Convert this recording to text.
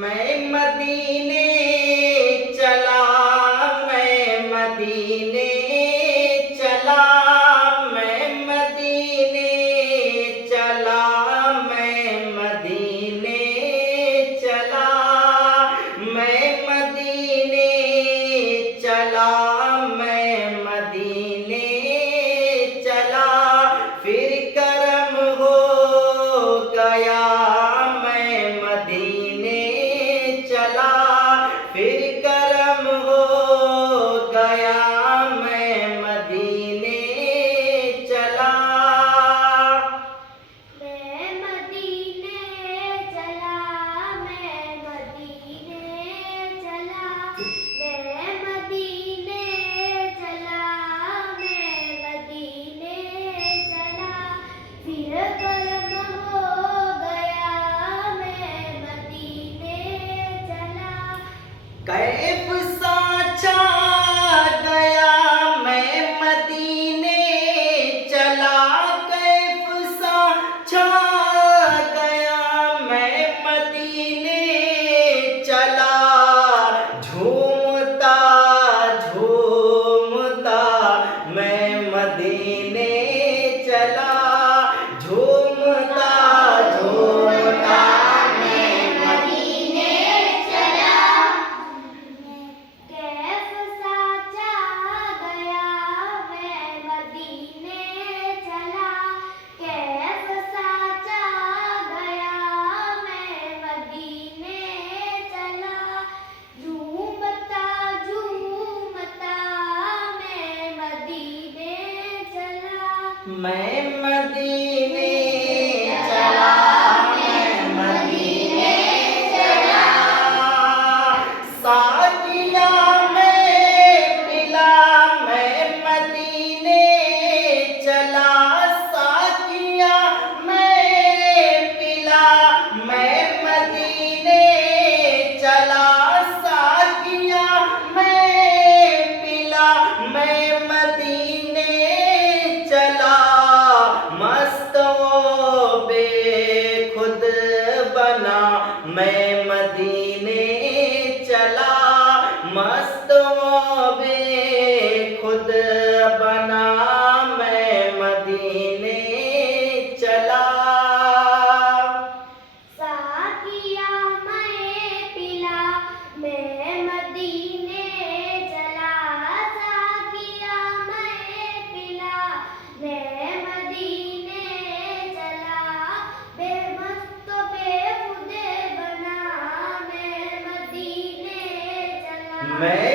मैं मदीने चला, मैं मदीने चला, मैं मदीने चला, मैं मदीने चला, मैं मदीने चला, मैं मदीने चला, फिर करम हो गया, मैं मदीने चला, फिर करम हो गया, मैं मदीने चला। मैं मदीने चला, मैं मदीने चला, मैं मदीने चला, मैं मदीने चला, फिर कर्म हो गया, मैं मदीने चला। कैफ साचा गया, मैं मदीने चला, कैफ साचा गया, मैं मदीने चला, झूमता झूमता मैं मदीने चला, झूमता झूमता मैं मदीने चला। कैफ साचा गया, मैं मदीने चला, कैफ साचा गया, मैं मदीने चला, झूमता झूमता मैं मदीने चला। मैं मदीने चला, मैं मदीने चला, साकिया मैं पिला, मैं मदीने चला, साकिया मैं पिला, मैं मदीने चला, साकिया मैं पिला, मैं मदीने चला, मस्त वो बेखुद बना, मैं मदीने चला, मस्त वो बेखुद बना, मैं मदीने चला। साकिया मैं पिला, मैं मदीने चला, साकिया मैं पिला, मैं मदीने चला, बेमस्त बेखुद बना, मैं मदीने चला। मैं